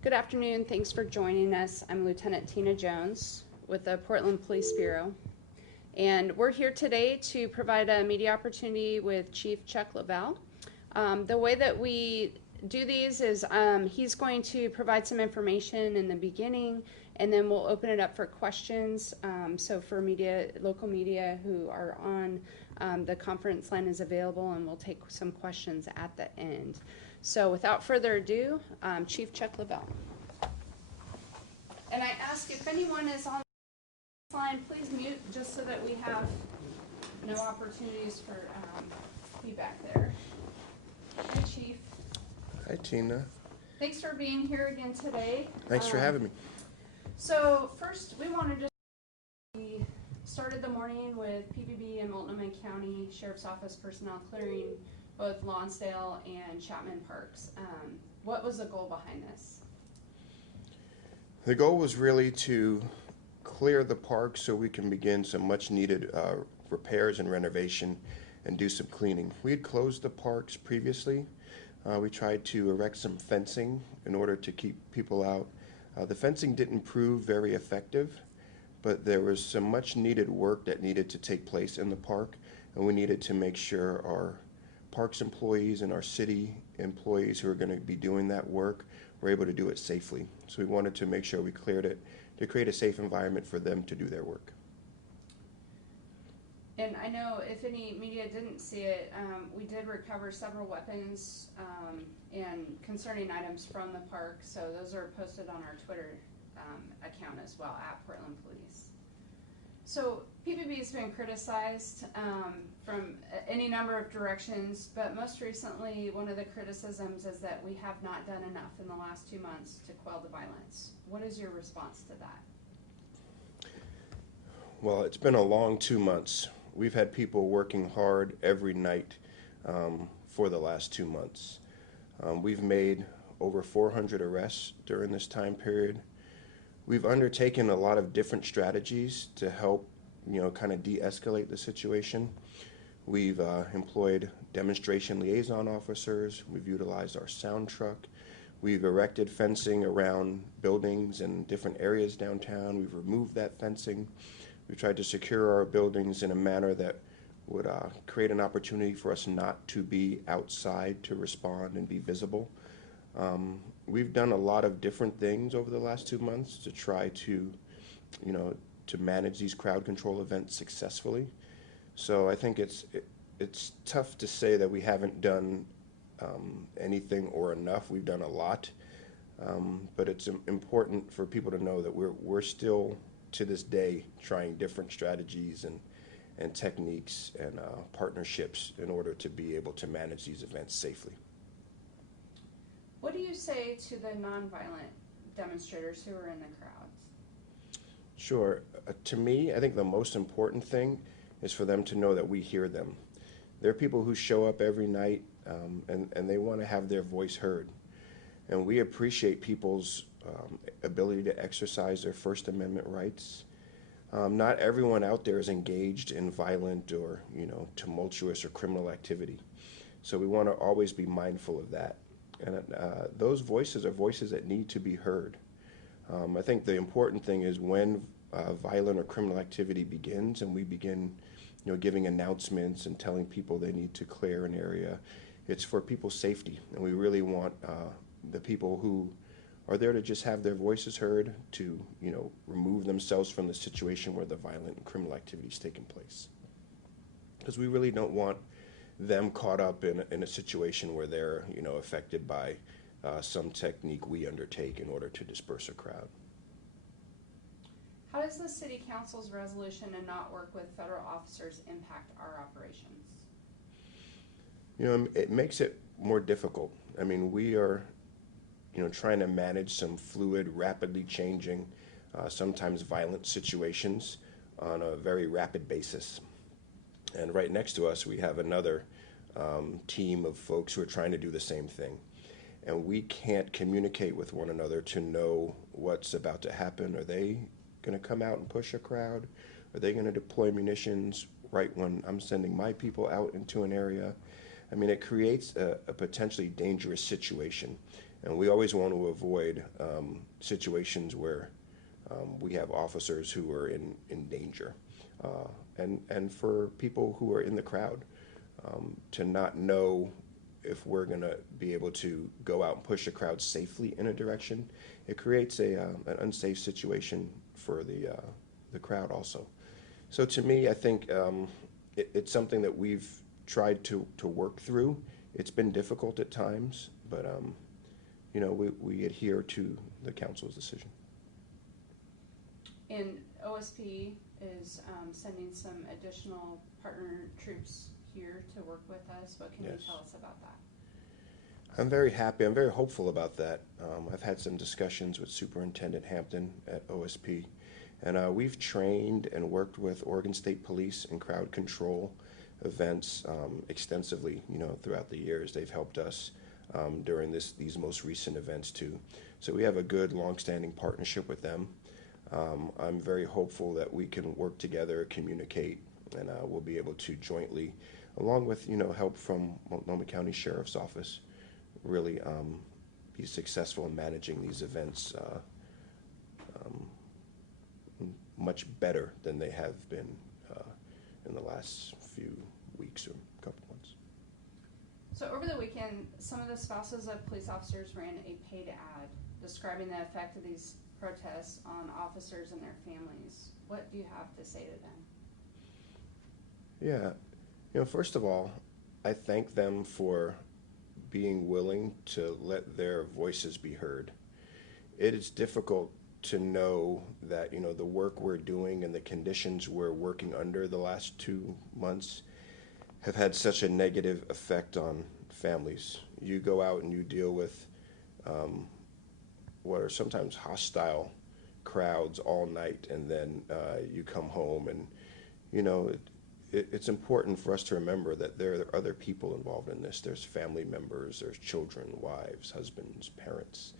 Good afternoon. Thanks for joining us. I'm Lieutenant Tina Jones with the Portland Police Bureau. And we're here today to provide a media opportunity with Chief Chuck Lovell. The way that we do these is he's going to provide some information in the beginning, and then we'll open it up for questions. So for media, local media who are on, the conference line is available, and we'll take some questions at the end. So without further ado, Chief Chuck Lovell. And I ask if anyone is on the line, please mute just so that we have no opportunities for feedback there. Hi, Chief. Hi, Tina. Thanks for being here again today. Thanks for having me. So first, we wanted to we started the morning with PPB and Multnomah County Sheriff's Office personnel clearing both Lonsdale and Chapman Parks. What was the goal behind this? The goal was really to clear the park so we can begin some much needed repairs and renovation and do some cleaning. We had closed the parks previously. We tried to erect some fencing in order to keep people out. The fencing didn't prove very effective, but there was some much needed work that needed to take place in the park, and we needed to make sure our parks employees and our city employees who are going to be doing that work were able to do it safely. So we wanted to make sure we cleared it to create a safe environment for them to do their work. And I know if any media didn't see it, we did recover several weapons and concerning items from the park. So those are posted on our Twitter account as well, at Portland Police. So PPB has been criticized from any number of directions, but most recently one of the criticisms is that we have not done enough in the last 2 months to quell the violence. What is your response to that? Well, it's been a long 2 months. We've had people working hard every night for the last 2 months. We've made over 400 arrests during this time period. We've undertaken a lot of different strategies to help, kind of de-escalate the situation. We've employed demonstration liaison officers. We've utilized our sound truck. We've erected fencing around buildings and different areas downtown. We've removed that fencing. We've tried to secure our buildings in a manner that would create an opportunity for us not to be outside to respond and be visible. We've done a lot of different things over the last 2 months to try to, to manage these crowd control events successfully. So I think it's tough to say that we haven't done anything or enough. We've done a lot, but it's important for people to know that we're still to this day trying different strategies and techniques and partnerships in order to be able to manage these events safely. What do you say to the nonviolent demonstrators who are in the crowds? Sure. To me, I think the most important thing is for them to know that we hear them. There are people who show up every night and they want to have their voice heard. And we appreciate people's ability to exercise their First Amendment rights. Not everyone out there is engaged in violent or, tumultuous or criminal activity. So we want to always be mindful of that. And those voices are voices that need to be heard. I think the important thing is when violent or criminal activity begins and we begin giving announcements and telling people they need to clear an area, it's for people's safety. And we really want the people who are there to just have their voices heard to remove themselves from the situation where the violent and criminal activity is taking place. Because we really don't want them caught up in a situation where they're affected by some technique we undertake in order to disperse a crowd. How does the City Council's resolution to not work with federal officers impact our operations? It makes it more difficult. I mean, we are trying to manage some fluid, rapidly changing, sometimes violent situations on a very rapid basis. And right next to us, we have another team of folks who are trying to do the same thing. And we can't communicate with one another to know what's about to happen. Are they going to come out and push a crowd? Are they going to deploy munitions right when I'm sending my people out into an area? I mean, it creates a potentially dangerous situation. And we always want to avoid situations where we have officers who are in danger. And for people who are in the crowd to not know if we're going to be able to go out and push a crowd safely in a direction, it creates an unsafe situation for the crowd also. So to me, I think it's something that we've tried to work through. It's been difficult at times, but you know, we adhere to the council's decision. And OSP is sending some additional partner troops here to work with us. What can you tell us about that? I'm very happy. I'm very hopeful about that. I've had some discussions with Superintendent Hampton at OSP, and we've trained and worked with Oregon State Police in crowd control events extensively. You know, throughout the years, they've helped us during these most recent events too. So we have a good, long-standing partnership with them. I'm very hopeful that we can work together, communicate, and we'll be able to jointly, along with help from Multnomah County Sheriff's Office, really be successful in managing these events much better than they have been in the last few weeks or couple months. So over the weekend, some of the spouses of police officers ran a paid ad describing the effect of these protests on officers and their families. What do you have to say to them? Yeah, first of all, I thank them for being willing to let their voices be heard. It is difficult to know that the work we're doing and the conditions we're working under the last 2 months have had such a negative effect on families. You go out and you deal with what are sometimes hostile crowds all night, and then you come home, and it's important for us to remember that there are other people involved in this. There's family members, there's children, wives, husbands, parents,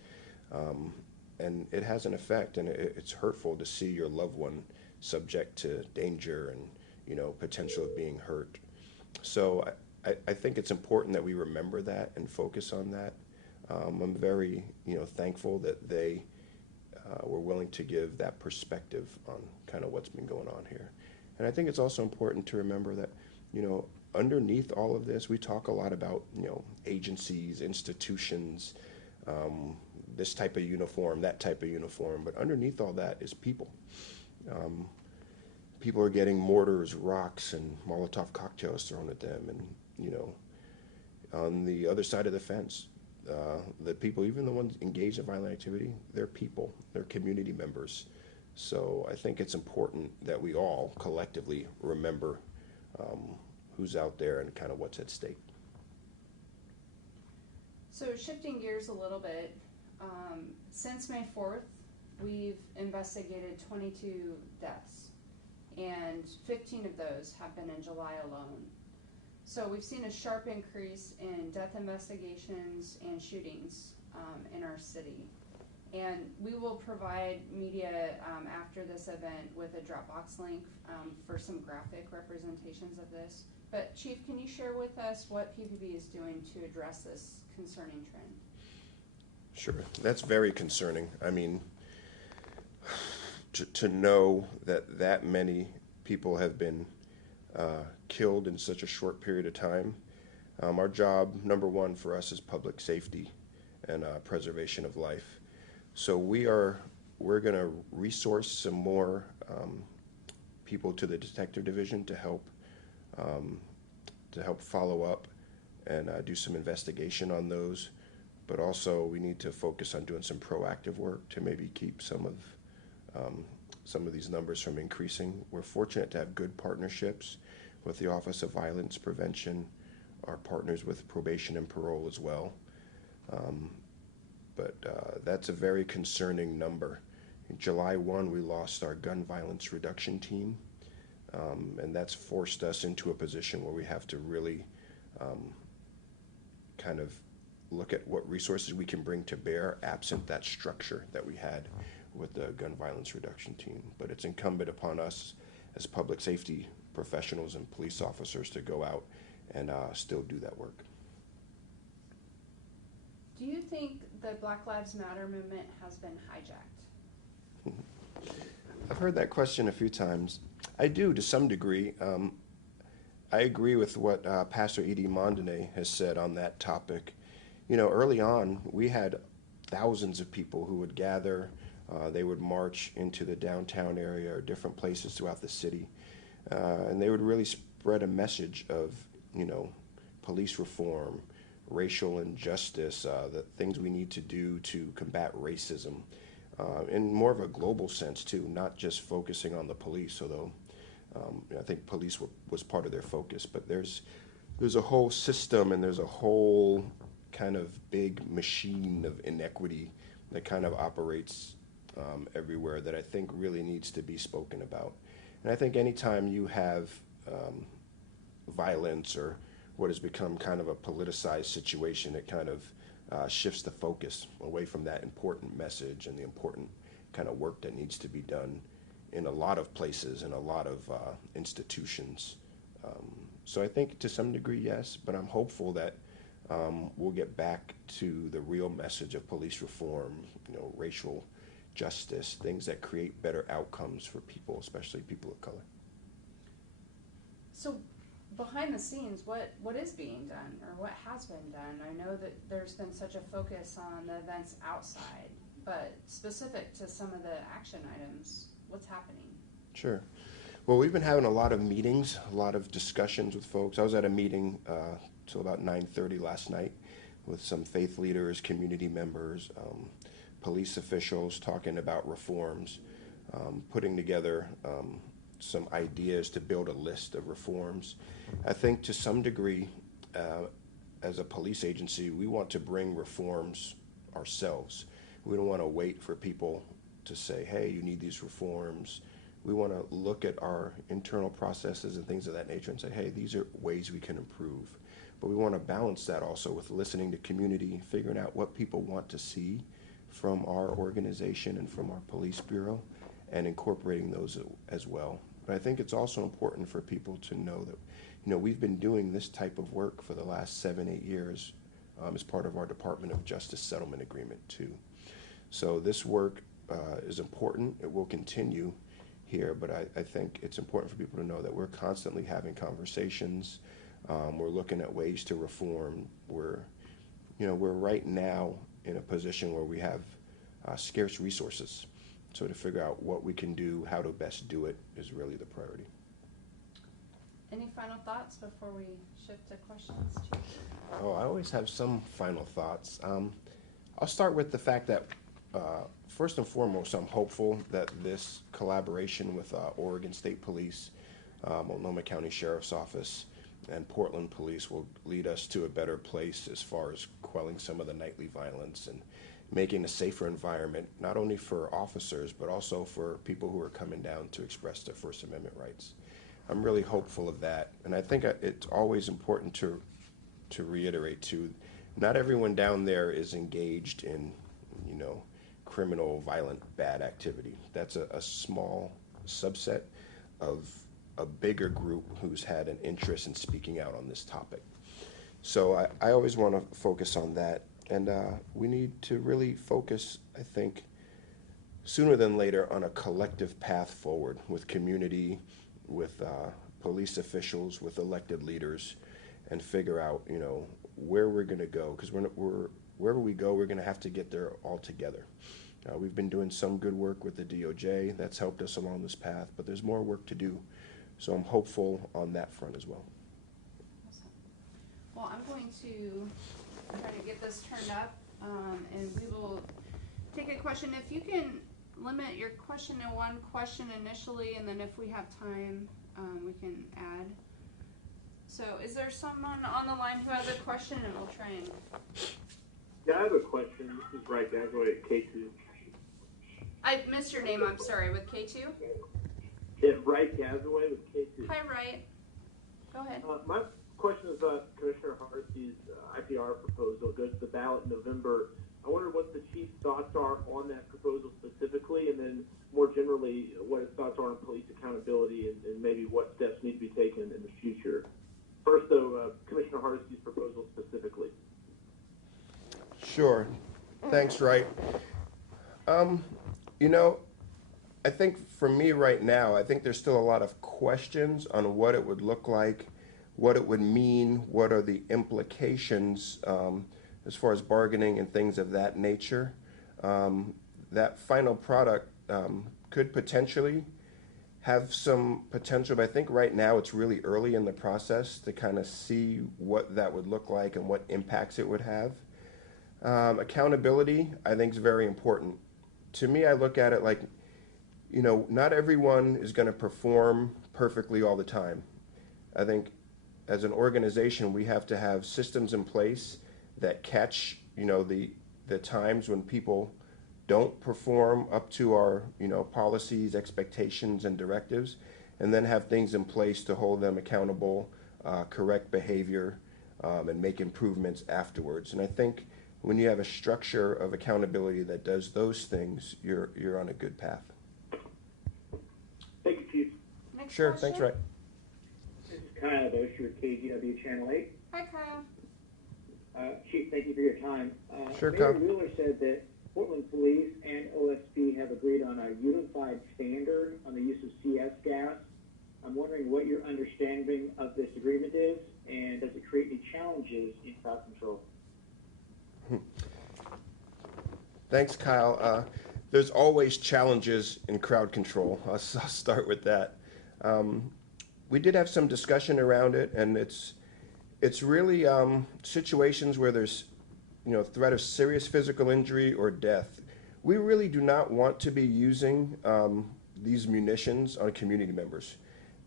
and it has an effect, and it's hurtful to see your loved one subject to danger and potential of being hurt. So I think it's important that we remember that and focus on that. I'm very thankful that they were willing to give that perspective on kind of what's been going on here. And I think it's also important to remember that underneath all of this, we talk a lot about agencies, institutions, this type of uniform, that type of uniform, but underneath all that is people. People are getting mortars, rocks, and Molotov cocktails thrown at them, and on the other side of the fence, the people, even the ones engaged in violent activity, they're people, they're community members. So I think it's important that we all collectively remember who's out there and kind of what's at stake. So shifting gears a little bit, since May 4th, we've investigated 22 deaths, and 15 of those have been in July alone. So we've seen a sharp increase in death investigations and shootings in our city. And we will provide media after this event with a Dropbox link for some graphic representations of this. But Chief, can you share with us what PPB is doing to address this concerning trend? Sure, that's very concerning. I mean, to know that many people have been killed in such a short period of time. Our job, number one for us, is public safety and preservation of life. So we're going to resource some more people to the detective division to help follow up and do some investigation on those. But also we need to focus on doing some proactive work to maybe keep some of these numbers from increasing. We're fortunate to have good partnerships with the Office of Violence Prevention, our partners with probation and parole as well. But that's a very concerning number. In July 1, we lost our gun violence reduction team, and that's forced us into a position where we have to really kind of look at what resources we can bring to bear absent that structure that we had with the gun violence reduction team. But it's incumbent upon us as public safety professionals and police officers to go out and still do that work. Do you think the Black Lives Matter movement has been hijacked? I've heard that question a few times. I do, to some degree. I agree with what Pastor Edie Mondene has said on that topic. You know, early on, we had thousands of people who would gather. They would march into the downtown area or different places throughout the city. And they would really spread a message of, you know, police reform, racial injustice, the things we need to do to combat racism, in more of a global sense too, not just focusing on the police, although I think police was part of their focus. But there's a whole system and there's a whole kind of big machine of inequity that kind of operates everywhere that I think really needs to be spoken about. And I think anytime you have violence or what has become kind of a politicized situation, it kind of shifts the focus away from that important message and the important kind of work that needs to be done in a lot of places and a lot of institutions. So I think to some degree, yes, but I'm hopeful that we'll get back to the real message of police reform, you know, racial justice, things that create better outcomes for people, especially people of color. So behind the scenes, what is being done or what has been done? I know that there's been such a focus on the events outside, but specific to some of the action items, what's happening? Sure. Well, we've been having a lot of meetings, a lot of discussions with folks. I was at a meeting till about 9:30 last night with some faith leaders, community members, police officials talking about reforms, putting together some ideas to build a list of reforms. I think to some degree, as a police agency, we want to bring reforms ourselves. We don't want to wait for people to say, hey, you need these reforms. We want to look at our internal processes and things of that nature and say, hey, these are ways we can improve. But we want to balance that also with listening to community, figuring out what people want to see from our organization and from our police bureau, and incorporating those as well. But I think it's also important for people to know that, you know, we've been doing this type of work for the last 7-8 years as part of our Department of Justice settlement agreement too. So this work is important. It will continue here, but I think it's important for people to know that we're constantly having conversations. We're looking at ways to reform. We're right now in a position where we have scarce resources. So to figure out what we can do, how to best do it, is really the priority. Any final thoughts before we shift to questions? Oh, I always have some final thoughts. I'll start with the fact that first and foremost, I'm hopeful that this collaboration with Oregon State Police, Multnomah County Sheriff's Office, and Portland Police will lead us to a better place as far as quelling some of the nightly violence and making a safer environment, not only for officers, but also for people who are coming down to express their First Amendment rights. I'm really hopeful of that. And I think it's always important to reiterate too, not everyone down there is engaged in, you know, criminal, violent, bad activity. That's a small subset of a bigger group who's had an interest in speaking out on this topic. So I always want to focus on that. And we need to really focus, I think, sooner than later on a collective path forward with community, with police officials, with elected leaders, and figure out, you know, where we're going to go. Because wherever we go, we're going to have to get there all together. We've been doing some good work with the DOJ. That's helped us along this path, but there's more work to do. So I'm hopeful on that front as well. Awesome. Well, I'm going to try to get this turned up, and we will take a question. If you can limit your question to one question initially, and then if we have time, we can add. So is there someone on the line who has a question, and we'll try and... Yeah, I have a question. This is Wright Gagway at K2. I missed your name, I'm sorry, with K2? Yeah, Wright Gagway with K2. Hi, Wright. Go ahead. My question is about Commissioner Hardesty's IPR proposal. It goes to the ballot in November. I wonder what the chief's thoughts are on that proposal specifically, and then more generally, what his thoughts are on police accountability and maybe what steps need to be taken in the future. First, though, Commissioner Hardesty's proposal specifically. Sure. Thanks, Wright. You know, I think for me right now, I think there's still a lot of questions on what it would look like, what it would mean, what are the implications as far as bargaining and things of that nature. That final product could potentially have some potential, but I think right now it's really early in the process to kind of see what that would look like and what impacts it would have. Accountability, I think, is very important. To me, I look at it like, you know, not everyone is going to perform perfectly all the time. I think as an organization, we have to have systems in place that catch, you know, the times when people don't perform up to our, you know, policies, expectations, and directives, and then have things in place to hold them accountable, correct behavior, and make improvements afterwards. And I think when you have a structure of accountability that does those things, you're on a good path. Thank you, Chief. Next Sure, question. thanks, Ray. This is Kyle Doshi with KGW Channel 8. Hi, Kyle. Chief, thank you for your time. Sure, Mayor Kyle. Wheeler said that Portland Police and OSP have agreed on a unified standard on the use of CS gas. I'm wondering what your understanding of this agreement is, and does it create any challenges in crowd control? Thanks, Kyle. There's always challenges in crowd control. I'll start with that. We did have some discussion around it, and it's really situations where there's, you know, threat of serious physical injury or death. We really do not want to be using these munitions on community members.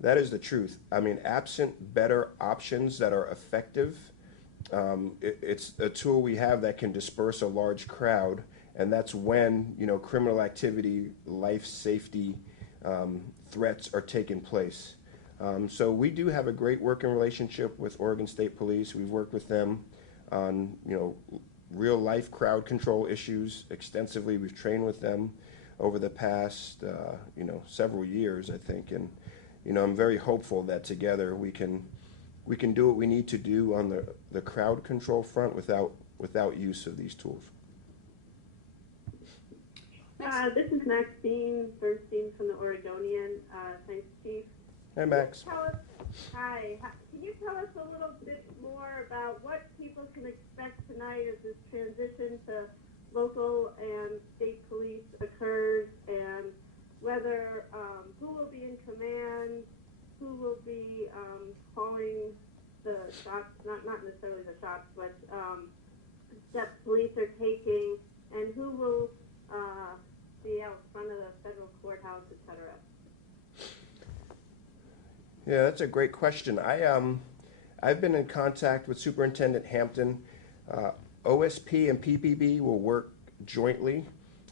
That is the truth. I mean, absent better options that are effective, it's a tool we have that can disperse a large crowd, and that's when, you know, criminal activity, life safety threats are taking place. So we do have a great working relationship with Oregon State Police. We've worked with them on, you know, real life crowd control issues extensively. We've trained with them over the past, you know, several years, I think, and, you know, I'm very hopeful that together we can do what we need to do on the crowd control front without use of these tools. This is Maxine Bernstein from the Oregonian. Thanks, Chief. Hey, Max. Hi. Can you tell us a little bit more about what people can expect tonight as this transition to local and state police occurs, and whether who will be in command, who will be calling the shots, not necessarily the shots, but steps police are taking, and who will be out front of the federal courthouse, etc. Yeah, that's a great question. I've been in contact with Superintendent Hampton. OSP and PPB will work jointly.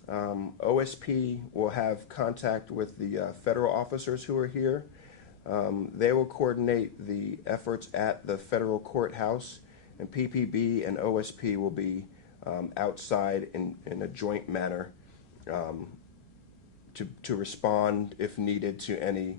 OSP will have contact with the federal officers who are here. They will coordinate the efforts at the federal courthouse, and PPB and OSP will be outside in a joint manner to respond, if needed, to any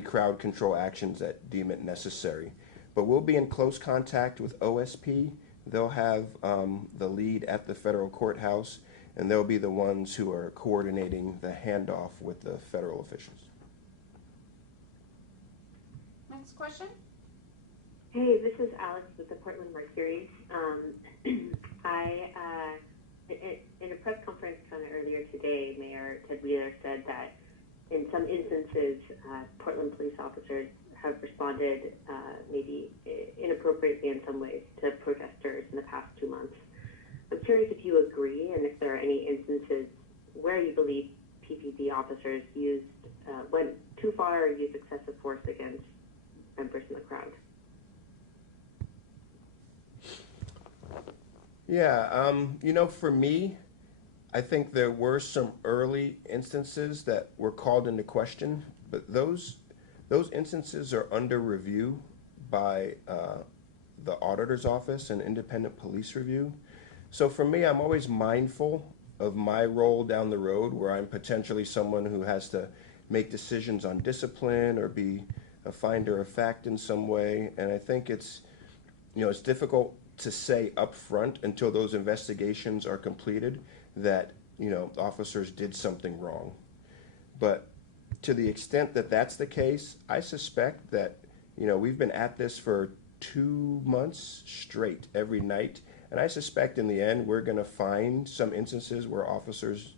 crowd control actions that deem it necessary. But we'll be in close contact with OSP. They'll have the lead at the federal courthouse, and they'll be the ones who are coordinating the handoff with the federal officials. Next question. Hey, this is Alex with the Portland Mercury. In a press conference kind of earlier today, Mayor Ted Wheeler said that in some instances, Portland police officers have responded maybe inappropriately in some ways to protesters in the past 2 months. I'm curious if you agree, and if there are any instances where you believe PPB officers went too far or used excessive force against members in the crowd. Yeah, you know, for me, I think there were some early instances that were called into question, but those instances are under review by the auditor's office and independent police review. So for me, I'm always mindful of my role down the road, where I'm potentially someone who has to make decisions on discipline or be a finder of fact in some way. And I think it's, you know, it's difficult to say up front until those investigations are completed that, officers did something wrong. But to the extent that that's the case, I suspect that, we've been at this for 2 months straight every night. And I suspect in the end, we're going to find some instances where officers,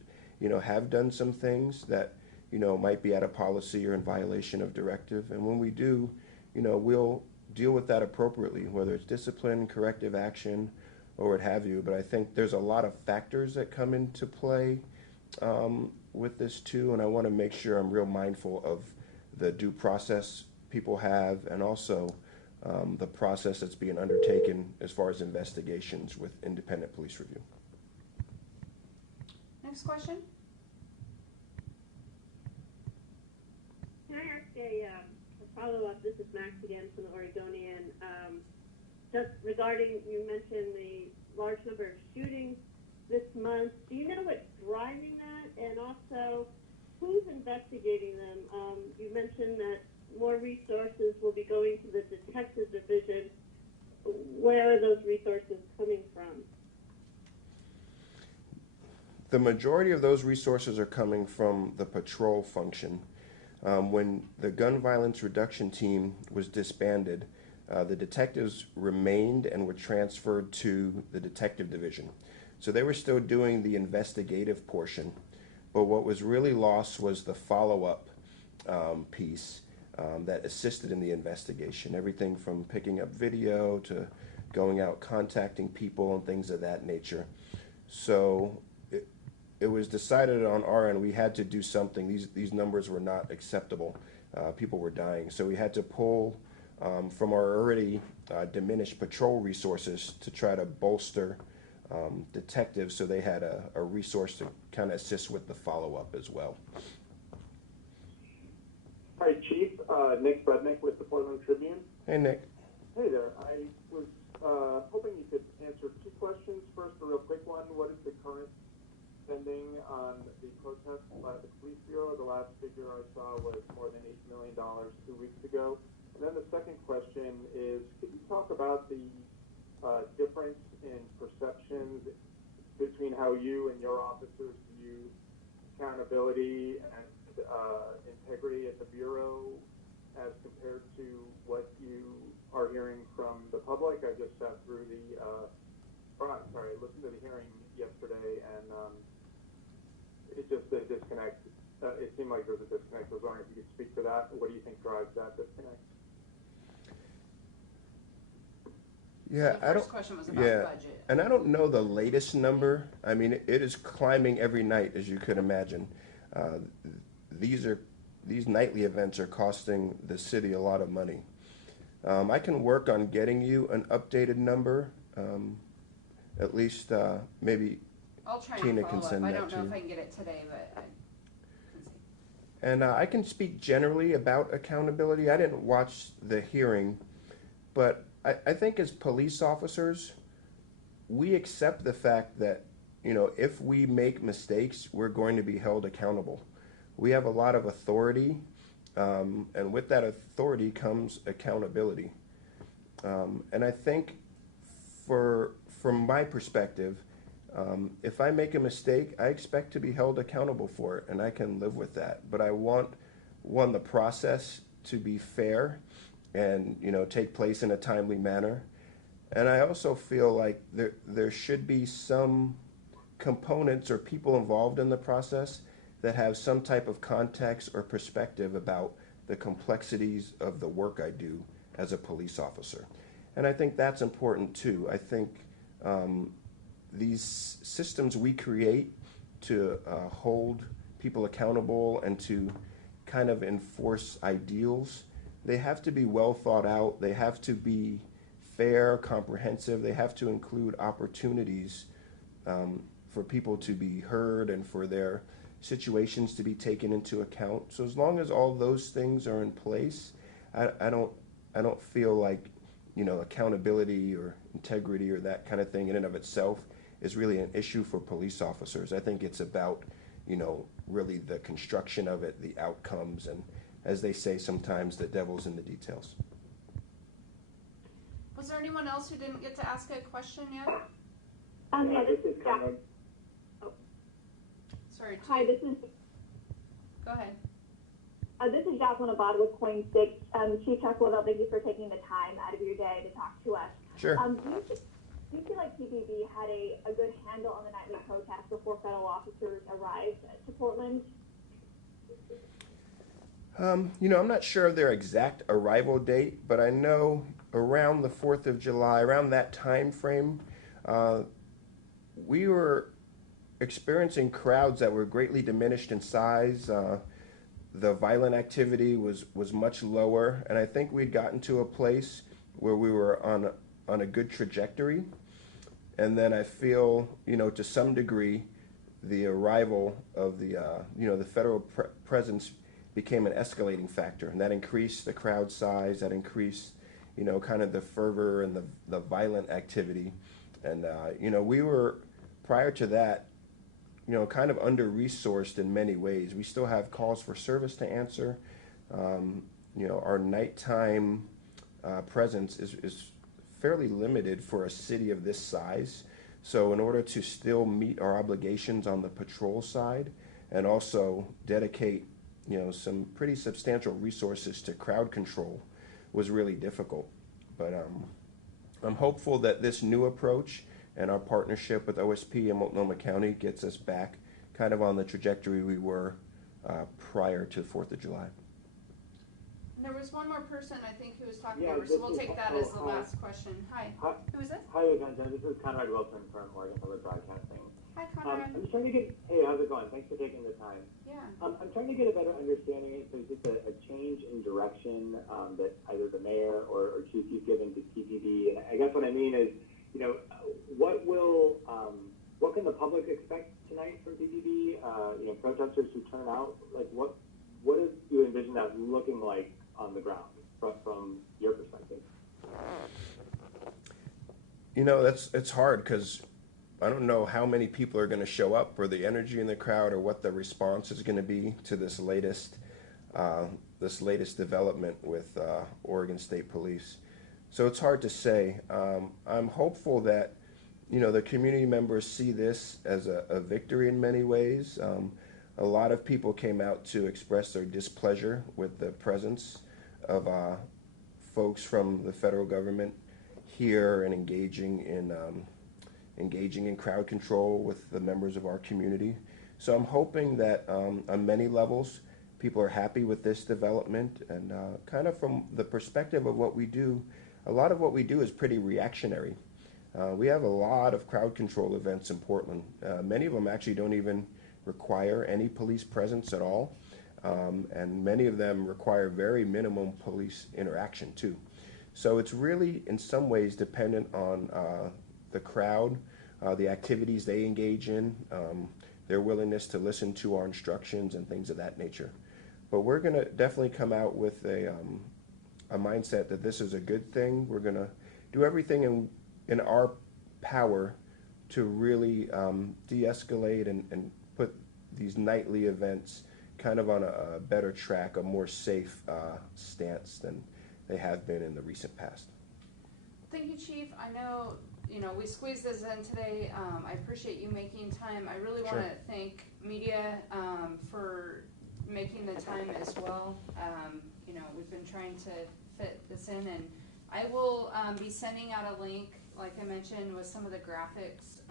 have done some things that, might be out of policy or in violation of directive. And when we do, we'll deal with that appropriately, whether it's discipline, corrective action, or what have you. But I think there's a lot of factors that come into play with this too, and I want to make sure I'm real mindful of the due process people have, and also the process that's being undertaken as far as investigations with independent police review. Next question. Can I ask a follow-up? This is Max again from the Oregonian. Just regarding, you mentioned the large number of shootings this month. Do you know what's driving that? And also, who's investigating them? You mentioned that more resources will be going to the detective division. Where are those resources coming from? The majority of those resources are coming from the patrol function. When the gun violence reduction team was disbanded, the detectives remained and were transferred to the detective division. So they were still doing the investigative portion, but what was really lost was the follow-up piece that assisted in the investigation. Everything from picking up video to going out contacting people and things of that nature. So it was decided on our end we had to do something. These numbers were not acceptable. People were dying. So we had to pull from our already diminished patrol resources to try to bolster detectives so they had a resource to kind of assist with the follow-up as well. Hi, Chief. Nick Brednick with the Portland Tribune. Hey, Nick. Hey there. I was hoping you could answer two questions. First, a real quick one. What is the current spending on the protest by the police bureau? The last figure I saw was more than $8 million 2 weeks ago. And then the second question is, could you talk about the difference in perceptions between how you and your officers view accountability and integrity at the bureau as compared to what you are hearing from the public? I just sat through I listened to the hearing yesterday, and it's just a disconnect. It seemed like there was a disconnect. I was wondering if you could speak to that. What do you think drives that disconnect? Yeah, The first question was about budget. And I don't know the latest number. I mean, it is climbing every night, as you could imagine. These nightly events are costing the city a lot of money. I can work on getting you an updated number. At least maybe I'll try Tina and can follow send up. I that don't to know you. if I can get it today, but I can see. And I can speak generally about accountability. I didn't watch the hearing, but I think as police officers, we accept the fact that, if we make mistakes, we're going to be held accountable. We have a lot of authority, and with that authority comes accountability. And I think from my perspective, if I make a mistake, I expect to be held accountable for it, and I can live with that. But I want, the process to be fair and, take place in a timely manner. And I also feel like there should be some components or people involved in the process that have some type of context or perspective about the complexities of the work I do as a police officer. And I think that's important too. I think these systems we create to hold people accountable and to kind of enforce ideals, they have to be well thought out. They have to be fair, comprehensive. They have to include opportunities for people to be heard and for their situations to be taken into account. So as long as all those things are in place, I don't feel like accountability or integrity or that kind of thing in and of itself is really an issue for police officers. I think it's about really the construction of it, the outcomes, and as they say sometimes, the devil's in the details. Was there anyone else who didn't get to ask a question yet? Yeah, this is Jack. Conrad. Sorry. Hi, this is Jacqueline Abad with Coin 6. Chief Chuck Lovell, thank you for taking the time out of your day to talk to us. Sure. Do you feel like PPB had a good handle on the nightly protest before federal officers arrived to Portland? I'm not sure of their exact arrival date, but I know around the 4th of July, around that time frame, we were experiencing crowds that were greatly diminished in size. The violent activity was much lower, and I think we'd gotten to a place where we were on a good trajectory. And then I feel, to some degree, the arrival of the federal presence became an escalating factor, and that increased the crowd size, that increased, kind of the fervor and the violent activity. And, we were, prior to that, kind of under-resourced in many ways. We still have calls for service to answer. Our nighttime presence is fairly limited for a city of this size. So in order to still meet our obligations on the patrol side and also dedicate, some pretty substantial resources to crowd control was really difficult. But I'm hopeful that this new approach and our partnership with OSP and Multnomah County gets us back kind of on the trajectory we were prior to 4th of July. And there was one more person, I think, who was talking Yeah, over, so we'll take that as the last question. Hi. Who is this? Hi, Lieutenant. This is Conrad Wilson from Oregon Public Broadcasting. Hi, Conrad. I'm trying to get, hey, how's it going? Thanks for taking the time. Yeah. I'm trying to get a better understanding if there's just a change in direction that either the mayor or chief you've given to PPB. And I guess what I mean is, what can the public expect tonight from PPB? Protesters who turn out, like what do you envision that looking like on the ground from your perspective? It's hard because I don't know how many people are going to show up, or the energy in the crowd, or what the response is going to be to this latest development with Oregon State Police. So it's hard to say. I'm hopeful that the community members see this as a victory in many ways. A lot of people came out to express their displeasure with the presence of folks from the federal government here and engaging in crowd control with the members of our community. So I'm hoping that on many levels, people are happy with this development, and kind of from the perspective of what we do, a lot of what we do is pretty reactionary. We have a lot of crowd control events in Portland. Many of them actually don't even require any police presence at all, and many of them require very minimum police interaction too. So it's really, in some ways, dependent on the crowd, the activities they engage in, their willingness to listen to our instructions and things of that nature. But we're going to definitely come out with a mindset that this is a good thing. We're going to do everything in our power to really de-escalate and put these nightly events kind of on a better track, a more safe stance than they have been in the recent past. Thank you, Chief. I know, we squeezed this in today. I appreciate you making time. I really want to thank media for making the time as well. We've been trying to fit this in, and I will be sending out a link, like I mentioned, with some of the graphics